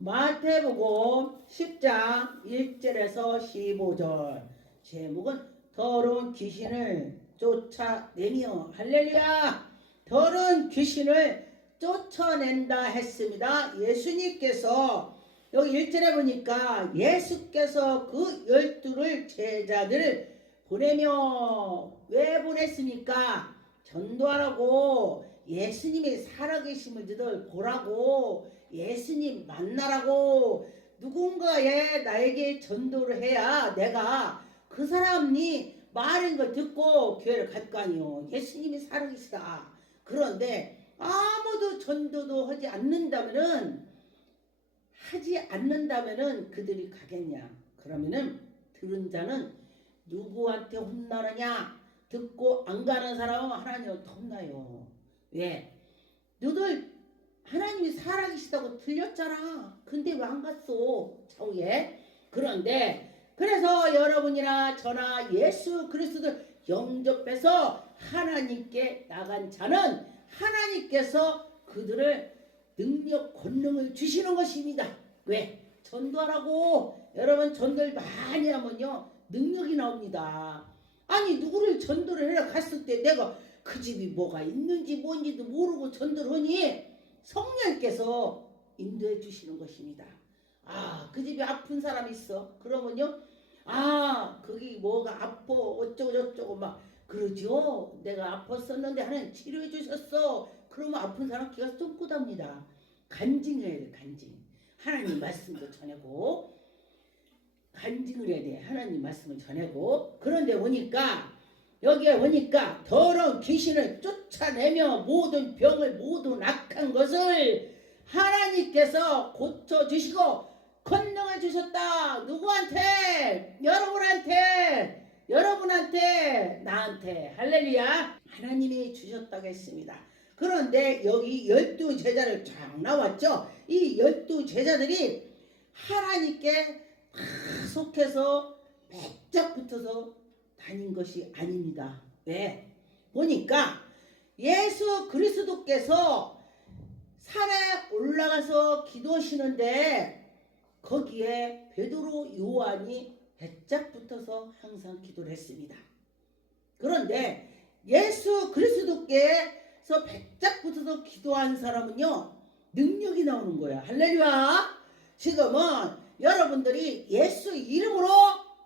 마태복음 10장 1절에서 15절. 제목은 더러운 귀신을 쫓아내며, 할렐루야, 더러운 귀신을 쫓아낸다 했습니다. 예수님께서 여기 1절에 보니까 예수께서 그 12를 제자들을 보내며, 왜 보냈습니까? 전도하라고, 예수님이 살아계심을 너희들 보라고, 예수님 만나라고, 누군가의 나에게 전도를 해야 내가 그 사람이 말한 걸 듣고 교회를 갈 거 아니요. 예수님이 살아계시다. 그런데 아무도 전도도 하지 않는다면은 그들이 가겠냐? 그러면은 들은 자는 누구한테 혼나느냐? 듣고 안 가는 사람은 하나님한테 혼나요. 왜? 너들 하나님이 살아계시다고 들렸잖아. 근데 왜 안 갔어? 좌우에. 그런데 그래서 여러분이나 저나 예수 그리스도 영접해서 하나님께 나간 자는 하나님께서 그들을 능력 권능을 주시는 것입니다. 왜? 전도하라고. 여러분, 전도를 많이 하면요 능력이 나옵니다. 아니, 누구를 전도를 해라 갔을 때 내가 그 집이 뭐가 있는지 뭔지도 모르고 전도를 하니 성령께서 인도해 주시는 것입니다. 아, 그 집에 아픈 사람이 있어. 그러면요, 아, 거기 뭐가 아파 어쩌고 저쩌고 막 그러죠. 내가 아팠었는데 하나님 치료해 주셨어. 그러면 아픈 사람 귀가 쫑긋합니다. 간증해야 돼. 간증. 하나님 말씀도 전하고, 간증을 해야 돼. 하나님 말씀을 전하고. 그런데 보니까 여기에 보니까 더러운 귀신을 쫓아내며 모든 병을 모든 악한 것을 하나님께서 고쳐주시고 권능을 주셨다. 누구한테? 여러분한테, 나한테. 할렐루야. 하나님이 주셨다고 했습니다. 그런데 여기 12제자를 쫙 나왔죠. 이 12제자들이 하나님께 다 속해서 백작 붙어서 다닌 것이 아닙니다. 왜? 보니까 예수 그리스도께서 산에 올라가서 기도하시는데 거기에 베드로 요한이 배짝 붙어서 항상 기도를 했습니다. 그런데 예수 그리스도께서 배짝 붙어서 기도한 사람은요 능력이 나오는 거예요. 할렐루야. 지금은 여러분들이 예수 이름으로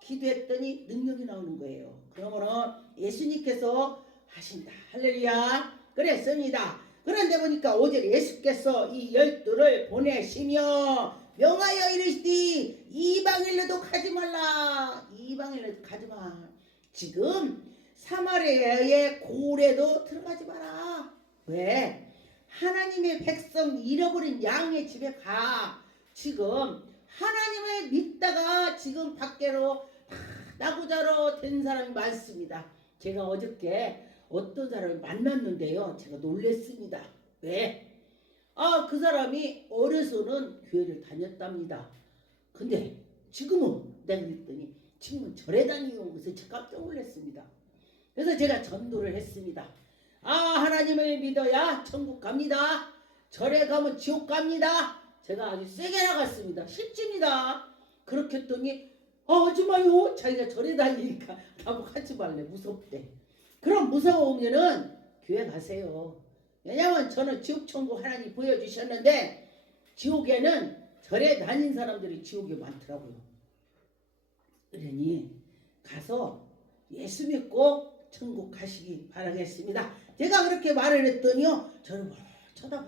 기도했더니 능력이 나오는 거예요. 그러면은 예수님께서 하신다. 할렐루야. 그랬습니다. 그런데 보니까 5절에 예수께서 이 12를 보내시며 명하여 이르시되 이방인으로도 가지 말라. 이방인으로도 가지 마. 지금 사마리아의 고래도 들어가지 마라. 왜? 하나님의 백성 잃어버린 양의 집에 가. 지금 하나님을 믿다가 지금 밖으로 나고자로 된 사람이 많습니다. 제가 어저께 어떤 사람을 만났는데요, 제가 놀랬습니다. 왜? 아, 그 사람이 어려서는 교회를 다녔답니다. 근데 지금은 내가 그랬더니 지금은 절에 다니고 그래서 제가 깜짝 놀랐습니다. 그래서 제가 전도를 했습니다. 아, 하나님을 믿어야 천국 갑니다. 절에 가면 지옥 갑니다. 제가 아주 세게 나갔습니다. 실제입니다. 그렇게 했더니 하지 마요. 자기가 절에 다니니까 나보고 하지 말래. 무섭대. 그럼 무서우면은 교회 가세요. 왜냐면 저는 지옥 천국 하나님 보여주셨는데 지옥에는 절에 다닌 사람들이 지옥에 많더라고요. 그러니 가서 예수 믿고 천국 가시기 바라겠습니다. 제가 그렇게 말을 했더니요 저를 쳐다봐.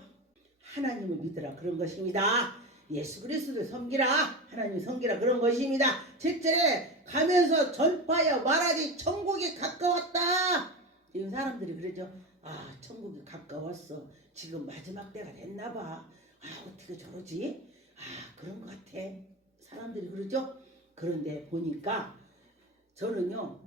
하나님을 믿으라 그런 것입니다. 예수 그리스도를 섬기라. 하나님을 섬기라 그런 것입니다. 7절에 가면서 전파하여 말하지 천국이 가까웠다. 지금 사람들이 그러죠. 아, 천국이 가까웠어. 지금 마지막 때가 됐나 봐. 아, 어떻게 저러지? 아, 그런 것 같아. 사람들이 그러죠. 그런데 보니까 저는요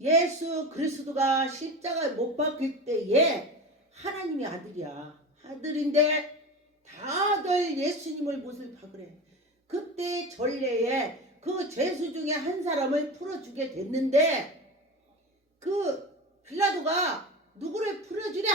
예수 그리스도가 십자가에 못 박힐 때에 하나님의 아들이야. 아들인데 다들 예수님을 못을 박으래. 그때 전례에 그 죄수 중에 한 사람을 풀어주게 됐는데 그 빌라도가 누구를 풀어주랴?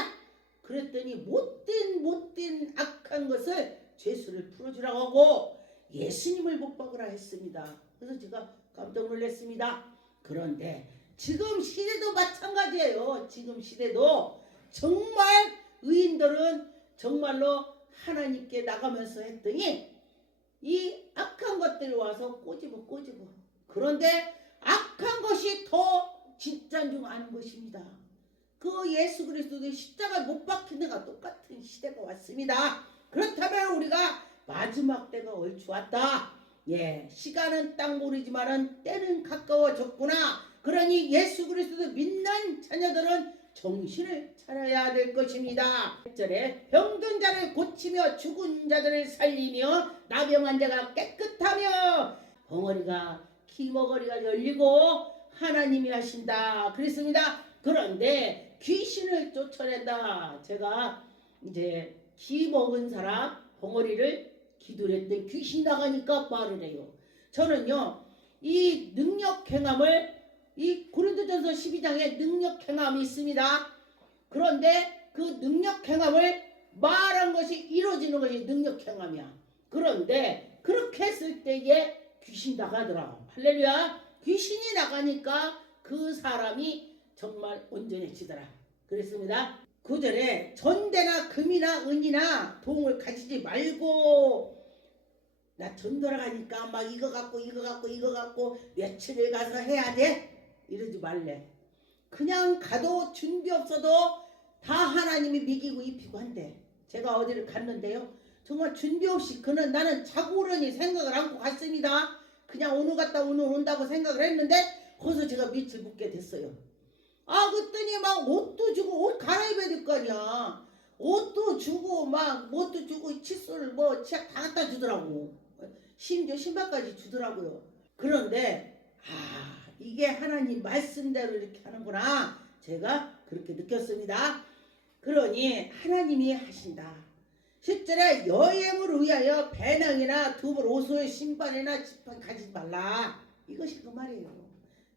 그랬더니 못된 악한 것을 죄수를 풀어주라고 하고 예수님을 못 박으라 했습니다. 그래서 제가 깜짝 놀랐습니다. 그런데 지금 시대도 마찬가지예요. 지금 시대도 정말 의인들은 정말로 하나님께 나가면서 했더니 이 악한 것들이 와서 꼬집어. 그런데 악한 것이 더 진짜인 줄 아는 것입니다. 그 예수 그리스도의 십자가 못 박힌 데가 똑같은 시대가 왔습니다. 그렇다면 우리가 마지막 때가 얼추 왔다. 예, 시간은 딱 모르지만은 때는 가까워졌구나. 그러니 예수 그리스도 믿는 자녀들은 정신을 차려야 될 것입니다. 1절에 병든 자를 고치며 죽은 자들을 살리며 나병한 자가 깨끗하며 벙어리가 기머거리가 열리고 하나님이 하신다 그랬습니다. 그런데 귀신을 쫓아낸다. 제가 이제 기 먹은 사람 벙어리를 기도를 했더니 귀신 나가니까 말을 해요. 저는요 이 능력 행함을 이 고린도전서 12장에 능력 행함이 있습니다. 그런데 그 능력 행함을 말한 것이 이루어지는 것이 능력 행함이야. 그런데 그렇게 했을 때에 귀신 나가더라. 할렐루야. 귀신이 나가니까 그 사람이 정말 온전해지더라. 그랬습니다. 9절에 전대나 금이나 은이나 동을 가지지 말고 나 전도를 가니까 막 이거 갖고 며칠을 가서 해야 돼? 이러지 말래. 그냥 가도 준비 없어도 다 하나님이 먹이고 입히고 한대. 제가 어디를 갔는데요. 정말 준비 없이 나는 자고 오려니 생각을 않고 갔습니다. 그냥 오늘 갔다 오늘 온다고 생각을 했는데 거기서 제가 며칠 묵게 됐어요. 그랬더니 막 옷도 주고 옷 갈아입어야 될 거 아니야. 옷도 주고 막 뭣도 주고 칫솔 뭐 치약 다 갖다 주더라고. 심지어 신발까지 주더라고요. 그런데 이게 하나님 말씀대로 이렇게 하는구나. 제가 그렇게 느꼈습니다. 그러니 하나님이 하신다. 10절에 여행을 위하여 배낭이나 두벌 옷을 신발이나 지팡이 가지지 말라. 이것이 그 말이에요.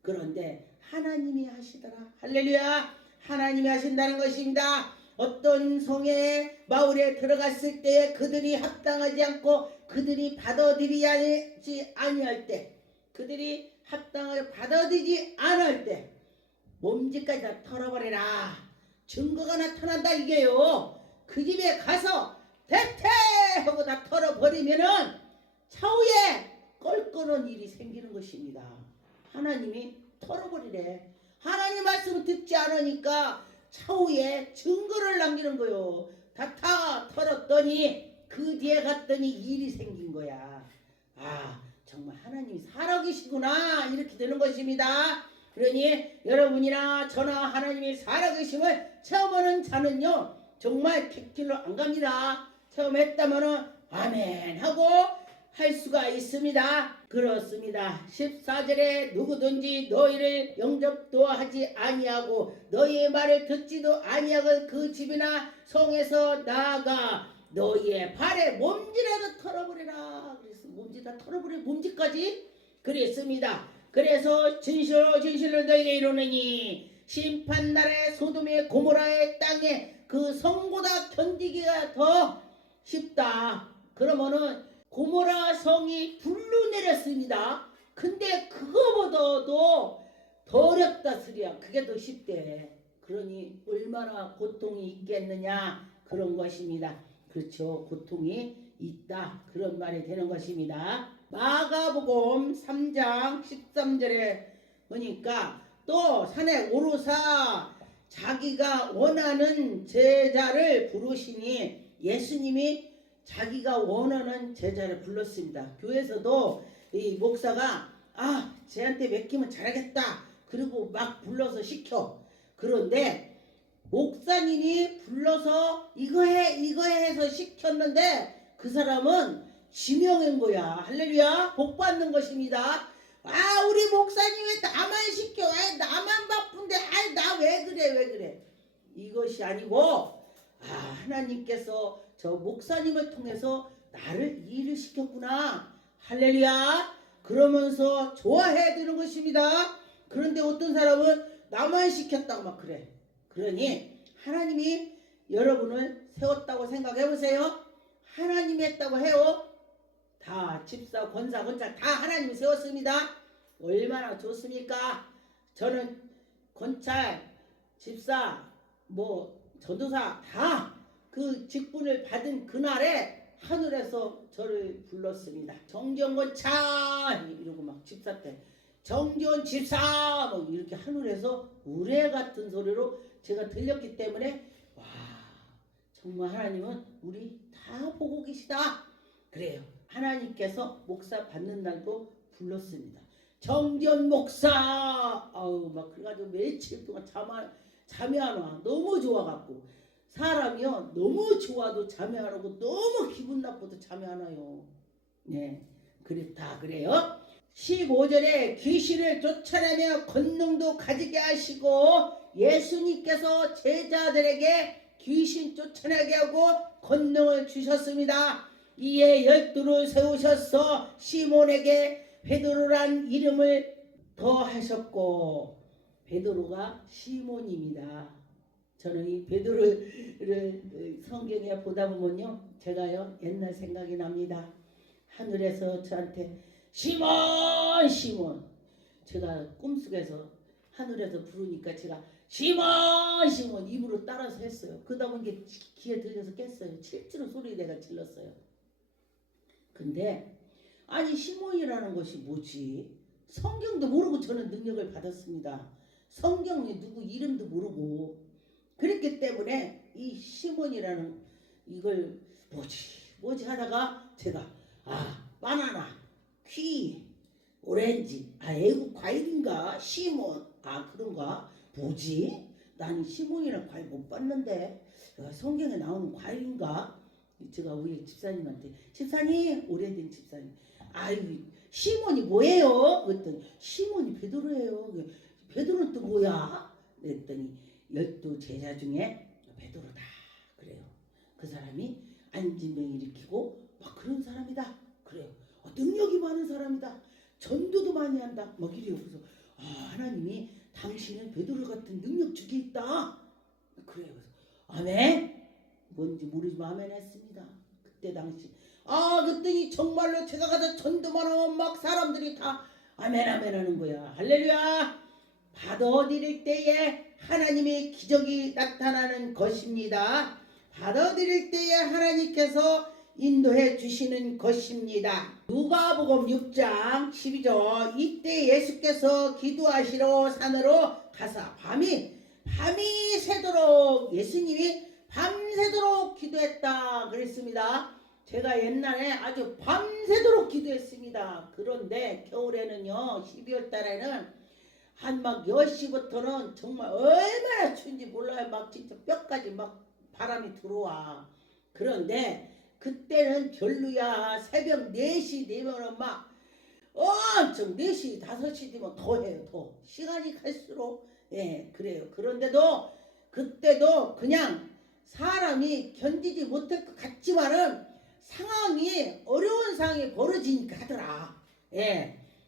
그런데 하나님이 하시더라. 할렐루야. 하나님이 하신다는 것입니다. 어떤 성에 마을에 들어갔을 때 그들이 합당하지 않고 그들이 받아들이지 아니할 때 그들이 합당하게 받아들이지 않을 때 몸짓까지 다 털어버리라. 증거가 나타난다 이게요. 그 집에 가서 대퇴 하고 다 털어버리면은 차후에 껄끄러운 일이 생기는 것입니다. 하나님이 털어버리래. 하나님 말씀을 듣지 않으니까 차후에 증거를 남기는 거요. 다 털었더니 그 뒤에 갔더니 일이 생긴 거야. 정말 하나님이 살아계시구나 이렇게 되는 것입니다. 그러니 여러분이나 저나 하나님이 살아계심을 체험하는 자는요 정말 객길로 안 갑니다. 체험했다면은 아멘 하고 할 수가 있습니다. 그렇습니다. 14절에 누구든지 너희를 영접도 하지 아니하고 너희의 말을 듣지도 아니하고 그 집이나 성에서 나아가 너희의 발에 몸지라도 털어버리라. 그래서 몸지 다 털어버려 몸지까지 그랬습니다. 그래서 진실로 너희에게 이르노니 심판날에 소돔의 고모라의 땅에 그 성보다 견디기가 더 쉽다. 그러면은 고모라 성이 불로 내렸습니다. 근데 그거보다도 더 어렵다 소리야. 그게 더 쉽대. 그러니 얼마나 고통이 있겠느냐 그런 것입니다. 그렇죠. 고통이 있다. 그런 말이 되는 것입니다. 마가복음 3장 13절에 보니까 또 산에 오르사 자기가 원하는 제자를 부르시니 예수님이 자기가 원하는 제자를 불렀습니다. 교회에서도 이 목사가 쟤한테 맡기면 잘하겠다. 그리고 막 불러서 시켜. 그런데 목사님이 불러서 이거 해 해서 시켰는데 그 사람은 지명인 거야. 할렐루야. 복 받는 것입니다. 우리 목사님 왜 나만 시켜? 나만 바쁜데 나 왜 그래? 이것이 아니고 하나님께서 저 목사님을 통해서 나를 일을 시켰구나. 할렐루야. 그러면서 좋아해야 되는 것입니다. 그런데 어떤 사람은 나만 시켰다고 막 그래. 그러니 하나님이 여러분을 세웠다고 생각해 보세요. 하나님이 했다고 해요. 다 집사, 권사, 권장 다 하나님이 세웠습니다. 얼마나 좋습니까? 저는 권찰, 집사, 전도사 다 그 직분을 받은 그날에 하늘에서 저를 불렀습니다. 정경권차 이러고 막 집사 때 정전 집사 뭐 이렇게 하늘에서 우레 같은 소리로 제가 들렸기 때문에 와 정말 하나님은 우리 다 보고 계시다. 그래요. 하나님께서 목사 받는 날도 불렀습니다. 정전 목사 아우 막 그래가지고 며칠 동안 잠이 안 와. 너무 좋아갖고 사람이요 너무 좋아도 잠이 안 오고 너무 기분 나빠도 잠이 안 와요. 네, 그랬다 그래요. 15절에 귀신을 쫓아내며 권능도 가지게 하시고 예수님께서 제자들에게 귀신 쫓아내게 하고 권능을 주셨습니다. 이에 12를 세우셔서 시몬에게 베드로란 이름을 더하셨고 베드로가 시몬입니다. 저는 이 베드로를 성경에 보다 보면요 제가요 옛날 생각이 납니다. 하늘에서 저한테 시몬 시몬 제가 꿈속에서 하늘에서 부르니까 제가 시몬 시몬 입으로 따라서 했어요. 그러다 보니 귀에 들려서 깼어요. 실제로 소리 내가 질렀어요. 근데 아니 시몬이라는 것이 뭐지? 성경도 모르고 저는 능력을 받았습니다. 성경에 누구 이름도 모르고 그랬기 때문에 이 시몬이라는 이걸 뭐지 하다가 제가 바나나, 키, 오렌지, 애국 과일인가? 시몬, 그런가? 뭐지? 나는 시몬이라는 과일 못 봤는데 성경에 나오는 과일인가? 제가 우리 집사님한테 집사님 오래된 집사님 아유 시몬이 뭐예요? 그랬더니 시몬이 베드로예요. 베드로는 또 뭐야? 그랬더니 12제자 중에 베드로다 그래요. 그 사람이 안진병 일으키고 막 그런 사람이다 그래요. 능력이 많은 사람이다. 전도도 많이 한다 막 이래요. 그래서 하나님이 당신은 베드로 같은 능력 주게 있다 그래요. 그래서 아멘 뭔지 모르지만 아멘 했습니다. 그때 당시 그랬더니 정말로 제가 가서 전도만 하면 막 사람들이 다 아멘 아멘 하는 거야. 할렐루야. 받아들일 때에 하나님의 기적이 나타나는 것입니다. 받아들일 때에 하나님께서 인도해 주시는 것입니다. 누가복음 6장 12절 이때 예수께서 기도하시러 산으로 가사 밤이 새도록 예수님이 밤새도록 기도했다 그랬습니다. 제가 옛날에 아주 밤새도록 기도했습니다. 그런데 겨울에는요 12월 달에는 한 막 10시부터는 정말 얼마나 추운지 몰라요. 막 진짜 뼈까지 막 바람이 들어와. 그런데 그때는 별로야. 새벽 4시 되면은 막 엄청 4시 5시 되면 더 해요. 더 시간이 갈수록 그래요. 그런데도 그때도 그냥 사람이 견디지 못할 것 같지만은 상황이 어려운 상황이 벌어지니까 하더라.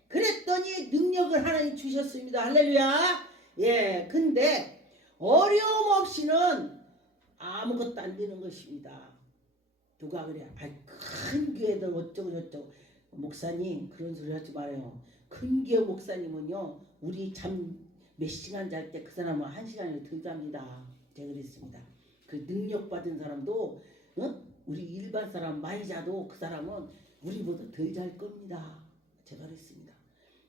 그랬더니 능력을 하나님 주셨습니다. 할렐루야. 근데 어려움 없이는 아무것도 안 되는 것입니다. 누가 그래? 큰 교회들 어쩌고 저쩌고. 목사님 그런 소리 하지 말아요. 큰 교회 목사님은요 우리 잠 몇 시간 잘 때 그 사람은 1시간을 더 잡니다. 제가 그랬습니다. 그 능력 받은 사람도 우리 일반 사람 많이 자도 그 사람은 우리보다 덜 잘 겁니다. 제가 그랬습니다.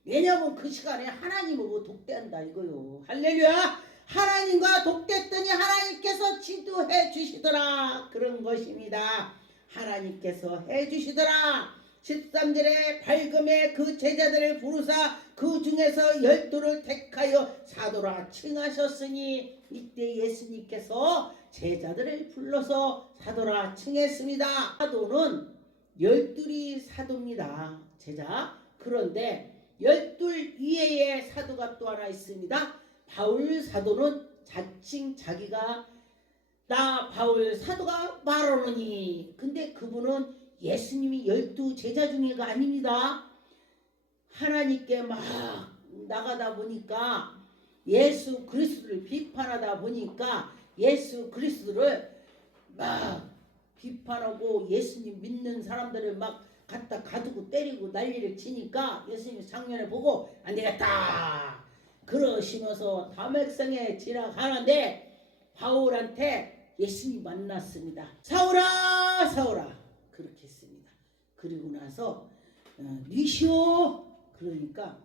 왜냐하면 그 시간에 하나님하고 독대한다 이거요. 할렐루야. 하나님과 독대했더니 하나님께서 지도해 주시더라 그런 것입니다. 하나님께서 해주시더라. 13절에 밝음에 그 제자들을 부르사 그 중에서 12를 택하여 사도라 칭하셨으니 이때 예수님께서 제자들을 불러서 사도라 칭했습니다. 사도는 12이 사도입니다. 제자. 그런데 12 이외에 사도가 또 하나 있습니다. 바울 사도는 자칭 자기가 나 바울 사도가 말하노니 근데 그분은 예수님이 12 제자 중에가 아닙니다. 하나님께 막 나가다 보니까 예수 그리스도를 비판하다 보니까 예수 그리스도를 막 비판하고 예수님 믿는 사람들을 막 갖다 가두고 때리고 난리를 치니까 예수님이 작년에 보고 안 되겠다 그러시면서 담액성에 지나가는데 바울한테 예수님이 만났습니다. 사울아 사울아 그렇게 했습니다. 그리고 나서 니시오 그러니까